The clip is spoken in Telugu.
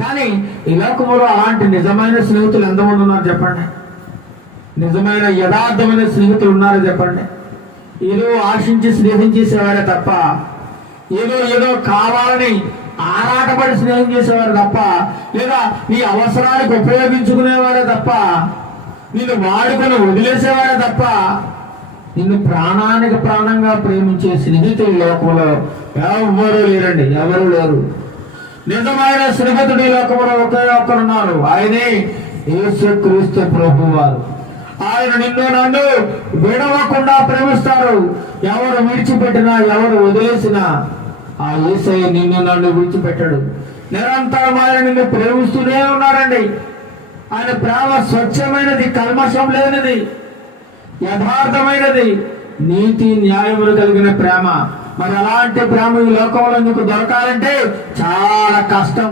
కానీ ఈ లోకంలో అలాంటి నిజమైన స్నేహితులు ఎంతమంది ఉన్నారు చెప్పండి? నిజమైన యథార్థమైన స్నేహితులు ఉన్నారు చెప్పండి? ఏదో ఆశించి స్నేహం చేసేవారే తప్ప, ఏదో కావాలని ఆరాటపడి స్నేహం చేసేవారు తప్ప, లేదా నీ అవసరానికి ఉపయోగించుకునేవారే తప్ప, నిన్ను వాడుకొని వదిలేసేవారే తప్ప, నిన్ను ప్రాణానికి ప్రాణంగా ప్రేమించే స్నేహితులు లోకంలో ఎవరు లేరండి, ఎవరు లేరు. నిజమైన స్నేహితుడు ఈ లోకంలో ఒకే ఒక్కరున్నారు, ఆయనే యేసుక్రీస్తు ప్రభువారు. ఆయన నిన్ను నన్ను విడవకుండా ప్రేమిస్తారు. ఎవరు విడిచిపెట్టినా, ఎవరు వదిలేసినా ఆ యేసయ్య నిన్ను నన్ను విడిచిపెట్టాడు. నిరంతరం ఆయన నిన్ను ప్రేమిస్తూనే ఉన్నాడండి. ఆయన ప్రేమ స్వచ్ఛమైనది, కల్మషం లేనిది, యథార్థమైనది, నీతి న్యాయములు కలిగిన ప్రేమ. మరి అలాంటి ప్రేమ ఈ లోకంలో నీకు దొరకాలంటే చాలా కష్టం.